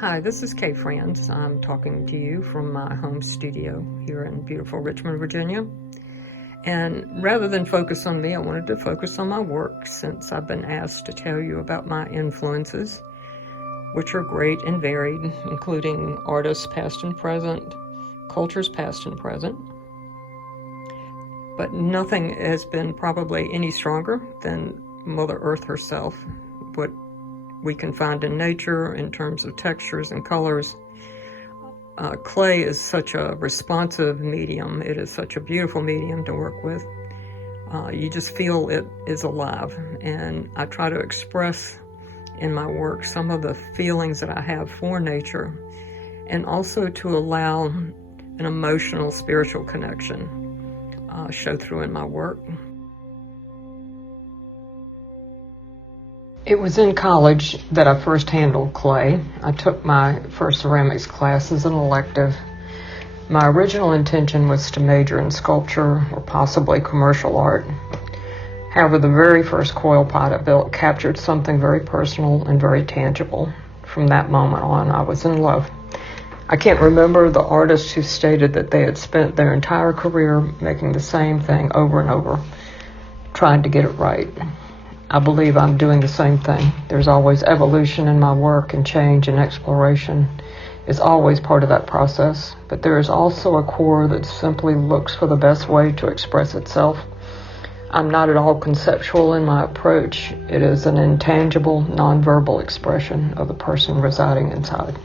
Hi, this is Franz. I'm talking to you from my home studio here in beautiful Richmond, Virginia. And rather than focus on me, I wanted to focus on my work, since I've been asked to tell you about my influences, which are great and varied, including artists past and present, cultures past and present. But nothing has been probably any stronger than Mother Earth herself, what we can find in nature in terms of textures and colors. Clay is such a responsive medium. It is such a beautiful medium to work with. You just feel it is alive, and I try to express in my work some of the feelings that I have for nature, and also to allow an emotional, spiritual connection show through in my work. It was in college that I first handled clay. I took my first ceramics class as an elective. My original intention was to major in sculpture or possibly commercial art. However, the very first coil pot I built captured something very personal and very tangible. From that moment on, I was in love. I can't remember the artist who stated that they had spent their entire career making the same thing over and over, trying to get it right. I believe I'm doing the same thing. There's always evolution in my work, and change and exploration is always part of that process. But there is also a core that simply looks for the best way to express itself. I'm not at all conceptual in my approach. It is an intangible, nonverbal expression of the person residing inside.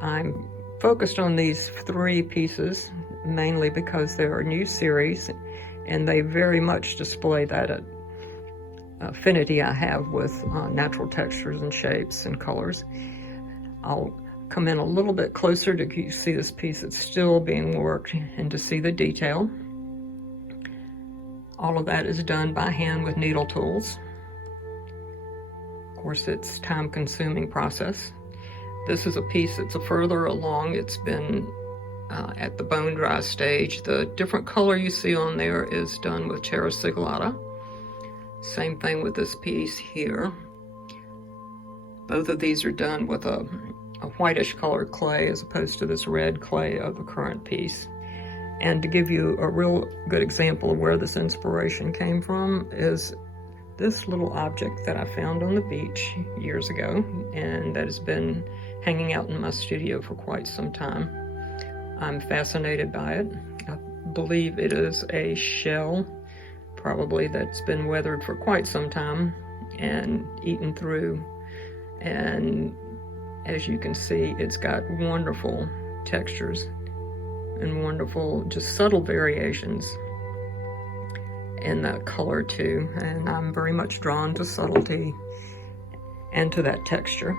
I'm focused on these 3 pieces, mainly because they're a new series, and they very much display that affinity I have with natural textures and shapes and colors. I'll come in a little bit closer to see this piece that's still being worked and to see the detail. All of that is done by hand with needle tools. Of course, it's a time-consuming process. This is a piece that's further along. It's been at the bone dry stage. The different color you see on there is done with Terra Siglata. Same thing with this piece here. Both of these are done with a whitish colored clay as opposed to this red clay of the current piece. And to give you a real good example of where this inspiration came from is this little object that I found on the beach years ago, and that has been hanging out in my studio for quite some time. I'm fascinated by it. I believe it is a shell, probably, that's been weathered for quite some time and eaten through. And as you can see, it's got wonderful textures and wonderful, just subtle variations in that color too. And I'm very much drawn to subtlety and to that texture.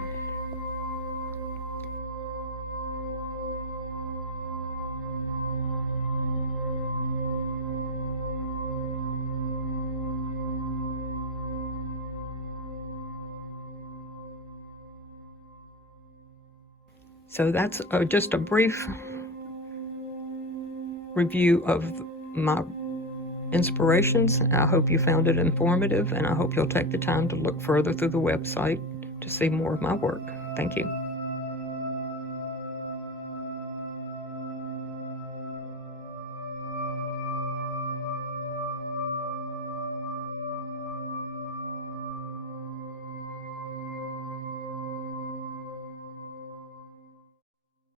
So that's just a brief review of my inspirations. I hope you found it informative, and I hope you'll take the time to look further through the website to see more of my work. Thank you.